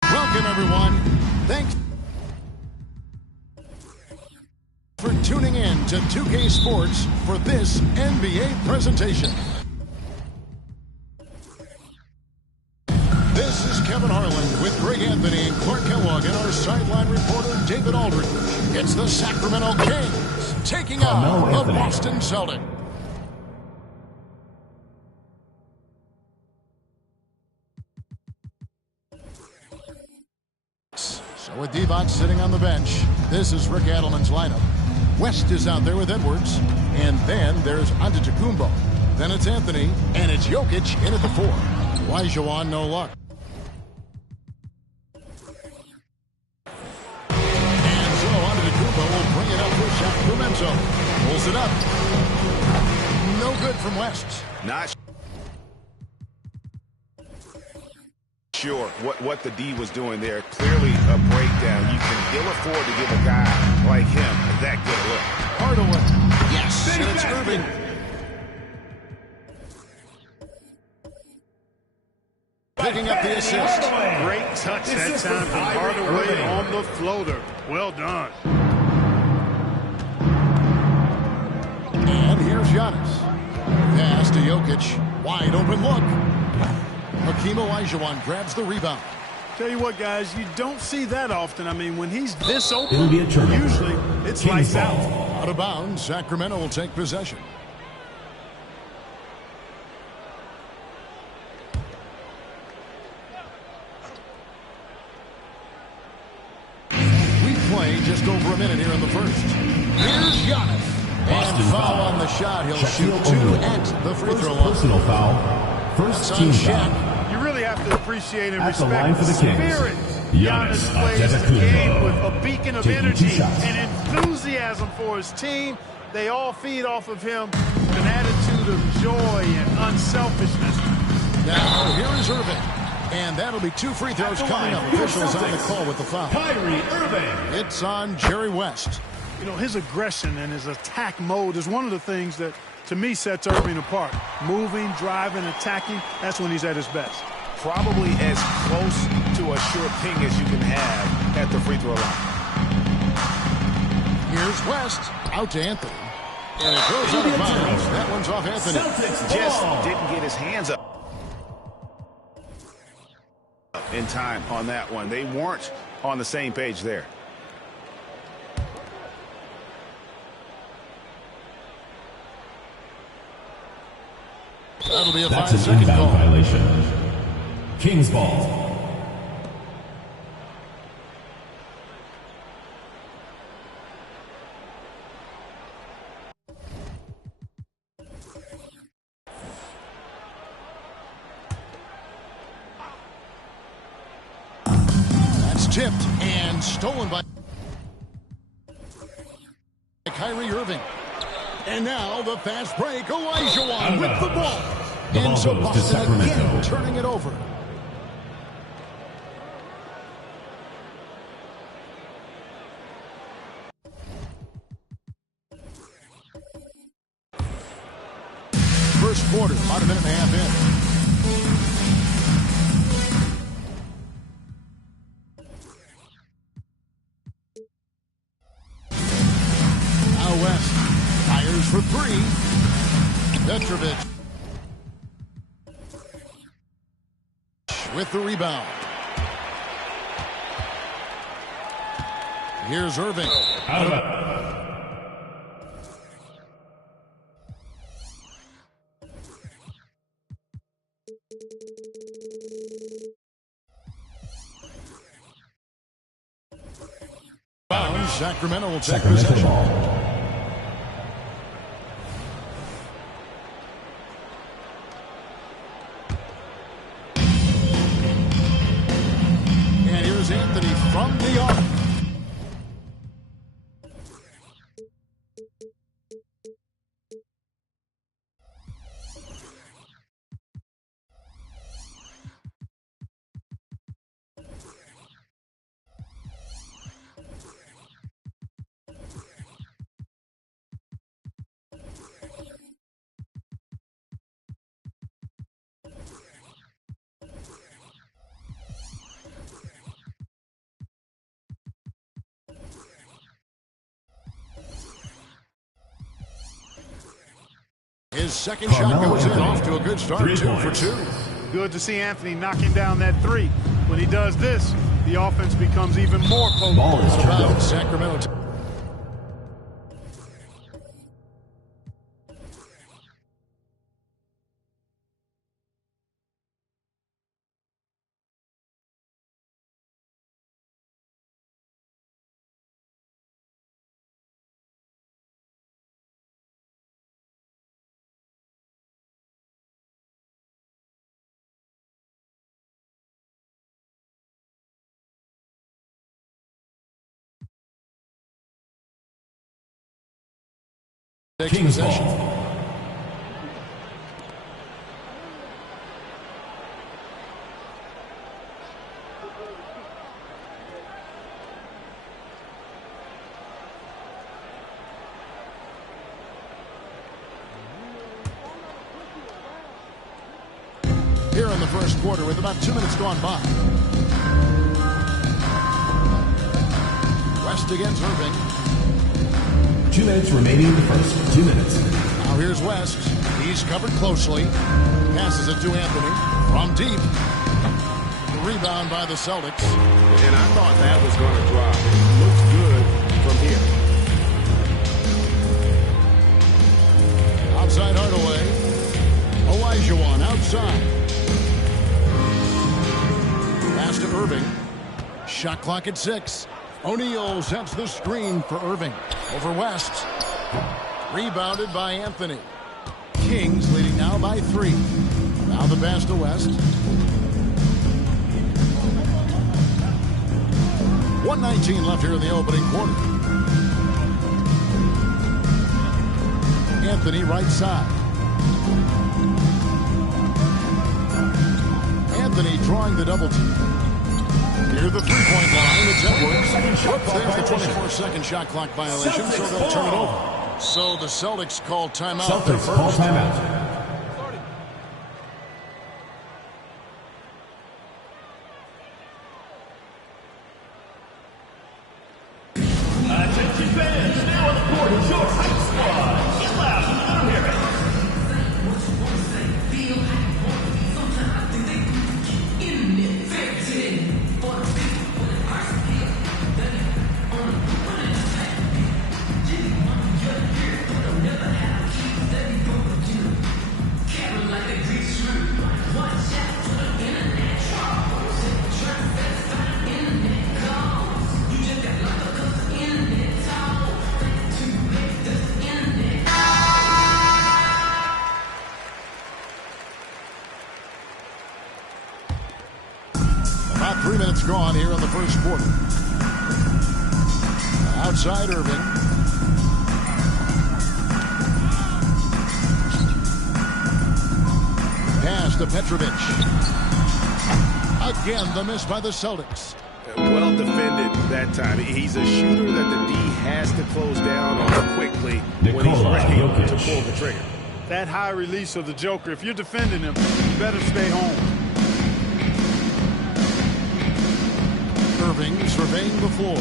Welcome, everyone. Thanks for tuning in to 2K Sports for this NBA presentation. This is Kevin Harlan with Greg Anthony and Clark Kellogg and our sideline reporter David Aldridge. It's the Sacramento Kings taking on the Boston Celtics. So with Divac sitting on the bench, this is Rick Adelman's lineup. West is out there with Edwards, and then there's Antetokounmpo. Then it's Anthony, and it's Jokic in at the 4. Olajuwon, no luck. And so Antetokounmpo will bring it up for a shot. Clemenzo pulls it up. No good from West. Not sure what the D was doing there. Clearly a breakdown. You can ill afford to give a guy like him that good a look. Hardaway. Yes, and it's Irving. Picking up the assist. Great touch that time from Hardaway on the floater. Well done. And here's Giannis. Pass to Jokic. Wide open look. Hakeem Olajuwon grabs the rebound. Tell you what, guys, you don't see that often. I mean, when he's this open, usually it's lights out. Out of bounds, Sacramento will take possession. We play just over a minute here in the first. Here's Giannis. And foul on the shot. He'll shoot 2 at the free throw line. Personal foul. First team foul. You really have to appreciate and At the respect line for the Kings, spirit. Giannis plays the game with a beacon of taking 2 energy shots. and enthusiasm for his team. They all feed off of him. An attitude of joy and unselfishness. Now, here is Irving. And that'll be 2 free throws coming up. Officials on the call with the foul. Kyrie Irving. It's on Jerry West. You know, his aggression and his attack mode is one of the things that, to me, sets Irving apart. Moving, driving, attacking, that's when he's at his best. Probably as close to a sure ping as you can have at the free throw line. Here's West. Out to Anthony. And it goes out of bounds. That one's off Anthony. Just didn't get his hands up in time on that one. They weren't on the same page there. That'll be a That's an 5-second inbound call. violation. Kings ball. Tipped and stolen by Kyrie Irving. And now the fast break. Olajuwon with the ball. The ball And so goes to Boston Sacramento. again turning it over. First quarter, about a minute and a half in. West fires for 3. Petrovic with the rebound. Here's Irving. Out of it. Sacramento will take Sacramento possession. ball. And here's Anthony from the arc. His second shot goes in, off to a good start, 2 for 2. Good to see Anthony knocking down that 3. When he does this, the offense becomes even more potent. Ball is turned over. Sacramento. Takes Kings possession. ball. Here in the first quarter with about 2 minutes gone by. West against Irving. 2 minutes remaining in the first. 2 minutes. Now here's West. He's covered closely. Passes it to Anthony from deep. The rebound by the Celtics. And I thought that was going to drop. It looks good from here. Outside Hardaway. Olajuwon outside. Pass to Irving. Shot clock at 6. O'Neal sets the screen for Irving. Over West. Rebounded by Anthony. Kings leading now by 3. Now the pass to West. 1:19 left here in the opening quarter. Anthony right side. Anthony drawing the double team. Near the three-point line, it's Edwards. There's the 24-second shot clock violation, so they'll turn it over. So the Celtics call timeout. Celtics call timeout. Attention fans, now on the court is your hype squad. Get loud and let them hear it. About 3 minutes gone here in the first quarter. Outside Irving. Pass to Petrovic. Again, the miss by the Celtics. Well defended that time. He's a shooter that the D has to close down on quickly when he's ready to pull the trigger. That high release of the Joker, if you're defending him, you better stay home. Irving surveying the floor.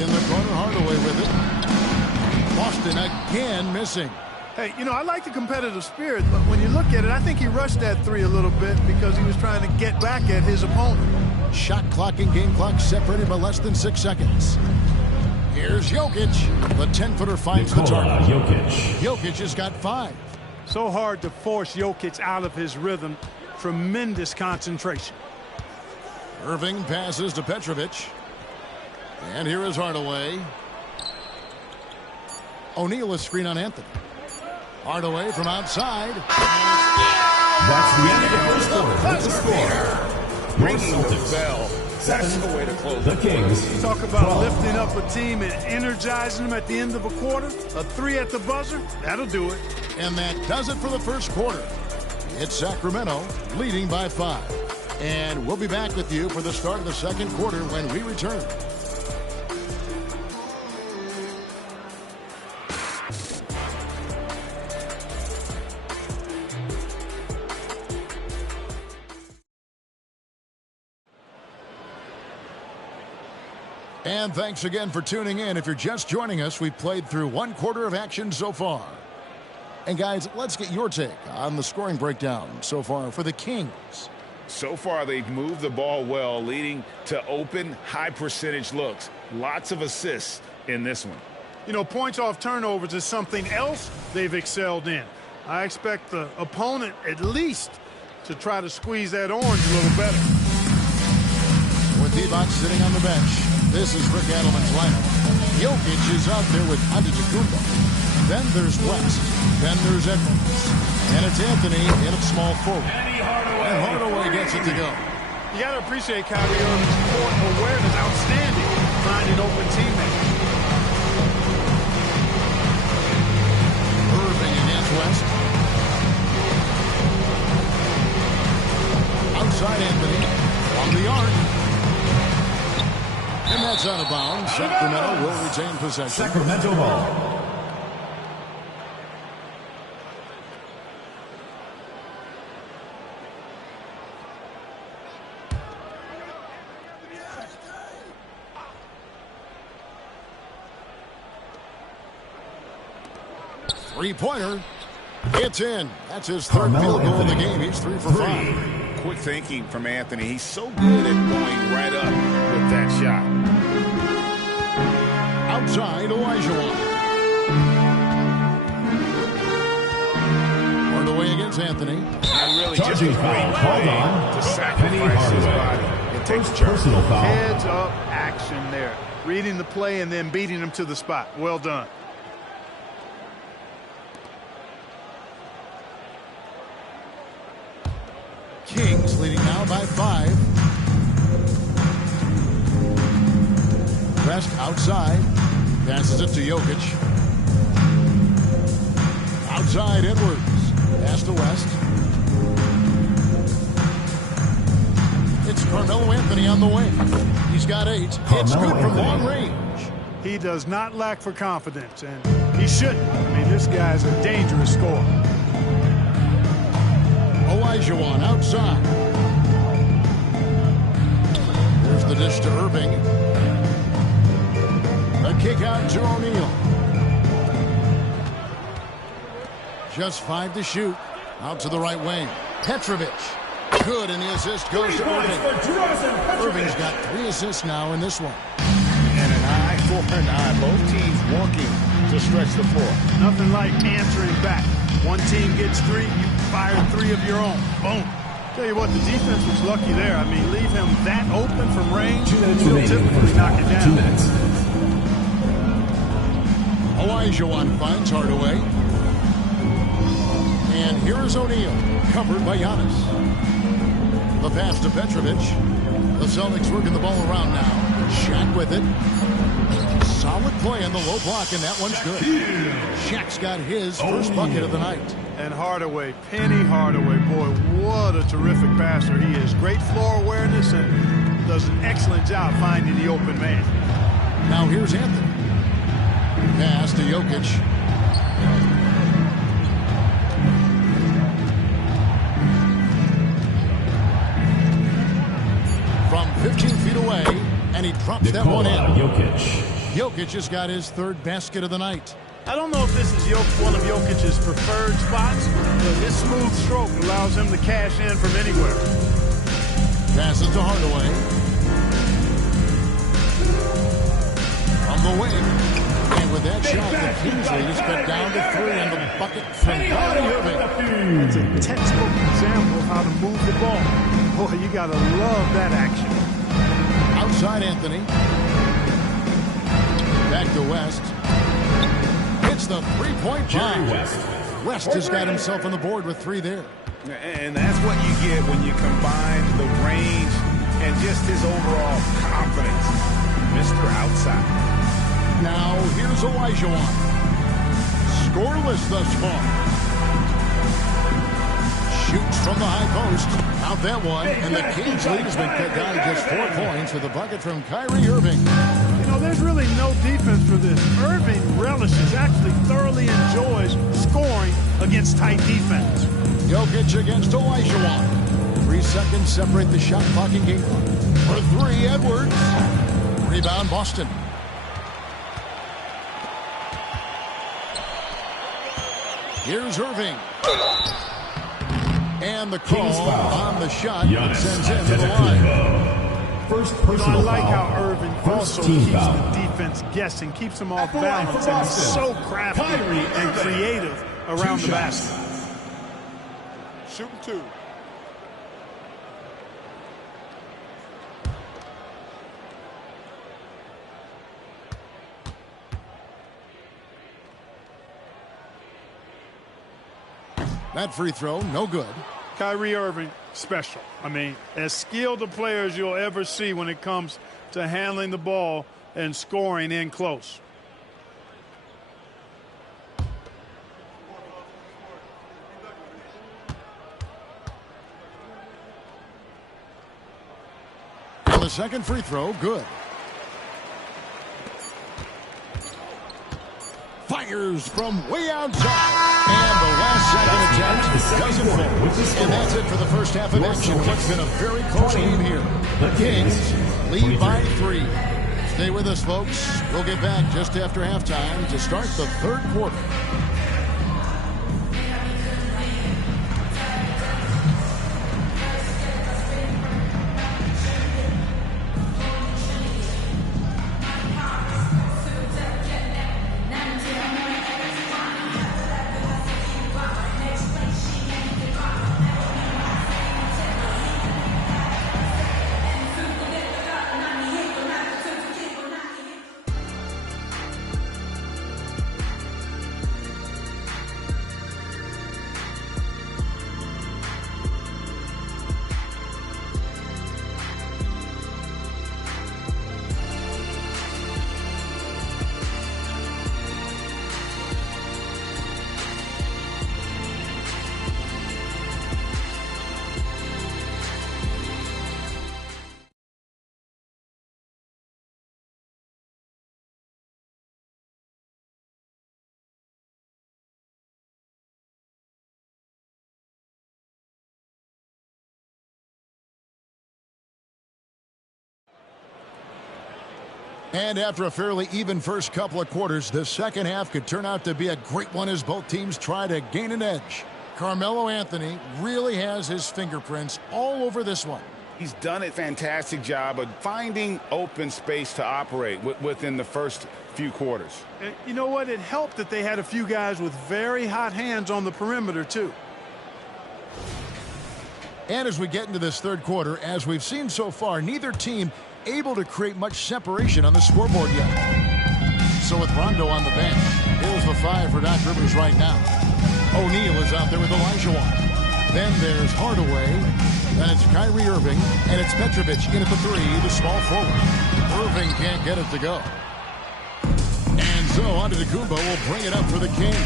In the corner, Hardaway with it. Boston again missing. Hey, you know, I like the competitive spirit, but when you look at it, I think he rushed that three a little bit because he was trying to get back at his opponent. Shot clock and game clock separated by less than 6 seconds. Here's Jokic. The 10-footer finds the target. Jokic has got 5. So hard to force Jokic out of his rhythm. Tremendous concentration. Irving passes to Petrovic. And here is Hardaway. O'Neal is screen on Anthony. Hardaway from outside. That's the end of the first quarter. With the score. Ringing the bell. That's the way to close the Kings. Talk about lifting up a team and energizing them at the end of a quarter. A 3 at the buzzer, that'll do it. And that does it for the first quarter. It's Sacramento leading by 5. And we'll be back with you for the start of the second quarter when we return. And thanks again for tuning in. If you're just joining us, we've played through 1 quarter of action so far. And guys, let's get your take on the scoring breakdown so far for the Kings. So far, they've moved the ball well, leading to open, high-percentage looks. Lots of assists in this one. You know, points off turnovers is something else they've excelled in. I expect the opponent at least to try to squeeze that orange a little better. With Divac sitting on the bench, this is Rick Adelman's lineup. Jokic is out there with Antetokounmpo. Then there's West. Then there's Edwards. And it's Anthony in at small forward. And Hardaway gets it to go. You got to appreciate Kyrie Irving's court awareness. Outstanding. Finding open teammates. Irving against West. Outside Anthony. On the arc. And that's out of bounds. Sacramento will retain possession. Sacramento ball. Three-pointer. It's in. That's his third field goal of the game. He's 3 for 5. Quick thinking from Anthony. He's so good at going right up with that shot. Outside, Elijah. Hardaway against Anthony. Really just Charging foul called on to sacrifice his body. It takes personal foul. Heads up action there. Reading the play and then beating him to the spot. Well done. Kings leading now by 5. West outside. Passes it to Jokic. Outside Edwards. Pass to West. Carmelo Anthony on the wing. He's got 8. It's good from long range. He does not lack for confidence, and he shouldn't. I mean, this guy's a dangerous scorer. Olajuwon outside. There's the dish to Irving. A kick out to O'Neal. Just 5 to shoot. Out to the right wing. Petrovic. Good, and the assist goes to Irving. Irving's got 3 assists now in this one. And an eye for an eye. Both teams working to stretch the floor. Nothing like answering back. One team gets 3, you fire 3 of your own. Boom. Tell you what, the defense was lucky there. I mean, leave him that open from range, he'll typically knock it down. 2 minutes. Olajuwon finds Hardaway. And here's O'Neal, covered by Giannis. The pass to Petrovic. The Celtics working the ball around now. Shaq with it. Solid play in the low block, and that one's good. Shaq's got his first bucket of the night. And Hardaway, Penny Hardaway, boy, what a terrific passer he is. Great floor awareness and does an excellent job finding the open man. Now here's Anthony. Pass to Jokic. From 15 feet away, and he drops that one in. Jokic has got his 3rd basket of the night. I don't know if this is one of Jokic's preferred spots, but his smooth stroke allows him to cash in from anywhere. Passes to Hardaway. On the wing. And with that shot, the Kings lead is cut down to 3, and the bucket from Kyrie Irving. It's a textbook example of how to move the ball. Boy, you got to love that action. Outside Anthony. Back to West. It's the 3-point bomb. West has got himself on the board with 3 there. And that's what you get when you combine the range and just his overall confidence. Mr. Outside. Now here's Olajuwon. Scoreless thus far. Shoots from the high post. Out that one. And the Kings lead has been cut down to just 4 points with a bucket from Kyrie Irving. You know, there's really no defense for this. Irving relishes, actually thoroughly enjoys scoring against tight defense. Jokic against Olajuwon. 3 seconds separate the shot clock and game clock. For 3, Edwards. Rebound, Boston. Here's Irving. And the call on the shot sends him to the line. First personal I like foul. how Irving also team keeps foul. the defense guessing, keeps them off balance, and he's so crafty and creative around the basket. Shooting 2. That free throw, no good. Kyrie Irving, special. I mean, as skilled a player as you'll ever see when it comes to handling the ball and scoring in close. And the second free throw, good. Fires from way outside. And the last second attempt doesn't fall. And that's it for the first half of action. What's been a very close game here. The Kings lead by 3. Stay with us, folks. We'll get back just after halftime to start the 3rd quarter. And after a fairly even first couple of quarters, the second half could turn out to be a great one as both teams try to gain an edge. Carmelo Anthony really has his fingerprints all over this one. He's done a fantastic job of finding open space to operate within the first few quarters. You know what? It helped that they had a few guys with very hot hands on the perimeter, too. And as we get into this third quarter, as we've seen so far, neither team able to create much separation on the scoreboard yet. So with Rondo on the bench, here's the 5 for Doc Rivers right now. O'Neal is out there with Olajuwon. Then there's Hardaway. Then it's Kyrie Irving. And it's Petrovic in at the 3, the small forward. Irving can't get it to go. And so Antetokounmpo will bring it up for the Kings.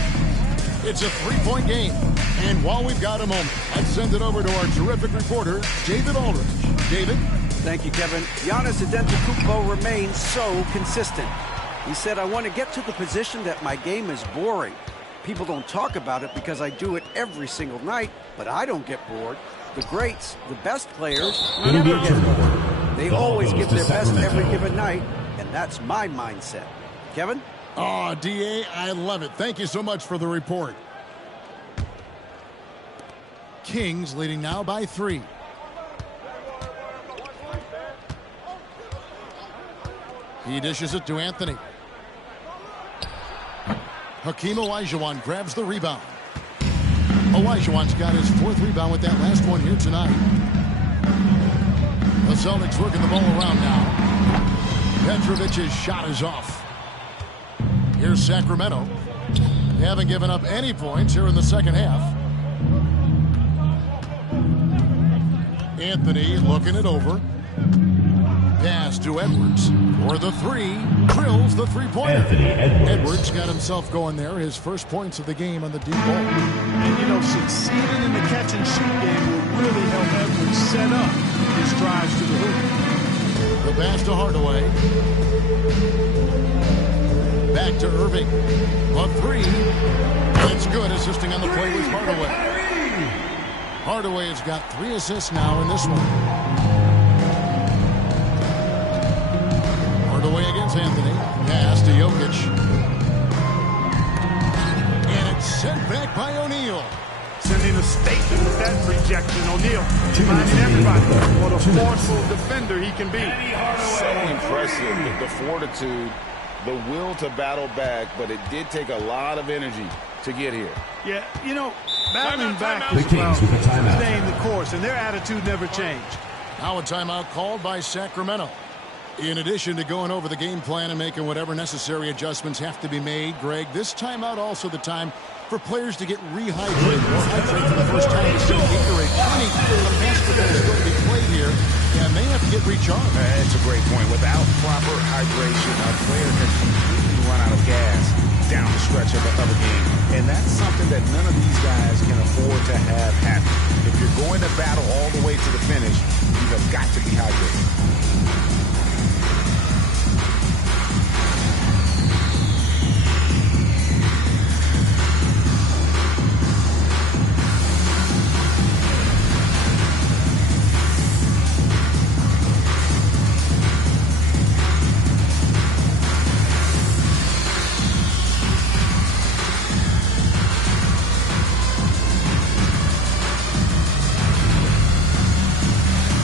It's a 3-point game. And while we've got a moment, let's send it over to our terrific reporter, David Aldridge. David? Thank you, Kevin. Giannis Antetokounmpo remains so consistent. He said, I want to get to the position that my game is boring. People don't talk about it because I do it every single night, but I don't get bored. The greats, the best players, never get bored. They always give their best every given night, and that's my mindset. Kevin? Oh, D.A., I love it. Thank you so much for the report. Kings leading now by 3. He dishes it to Anthony. Hakeem Olajuwon grabs the rebound. Olajuwon's got his 4th rebound with that last one here tonight. The Celtics working the ball around now. Petrovic's shot is off. Here's Sacramento. They haven't given up any points here in the second half. Anthony looking it over. Pass to Edwards for the 3. Drills the 3-pointer. Edwards got himself going there. His first points of the game on the deep ball. And, you know, succeeding in the catch-and-shoot game will really help Edwards set up his drives to the hoop. The pass to Hardaway. Back to Irving. A 3. It's good, assisting on the play with Hardaway. Hardaway has got 3 assists now in this one. Hardaway against Anthony. Pass to Jokic. And it's sent back by O'Neal. Sending a statement with that rejection. O'Neal reminding everybody what a forceful defender he can be. So impressive, the fortitude, the will to battle back, but it did take a lot of energy to get here. Yeah, you know, battling back is about staying the course, and their attitude never changed. Now a timeout called by Sacramento. In addition to going over the game plan and making whatever necessary adjustments have to be made, Greg, this timeout also the time for players to get rehydrated or hydrate for the first time this game. Gatorade, plenty of basketball is going to be played here, and they have to get recharged. That's a great point. Without proper hydration, a player can completely run out of gas down the stretch of a game. And that's something that none of these guys can afford to have happen. If you're going to battle all the way to the finish, you have got to be hydrated.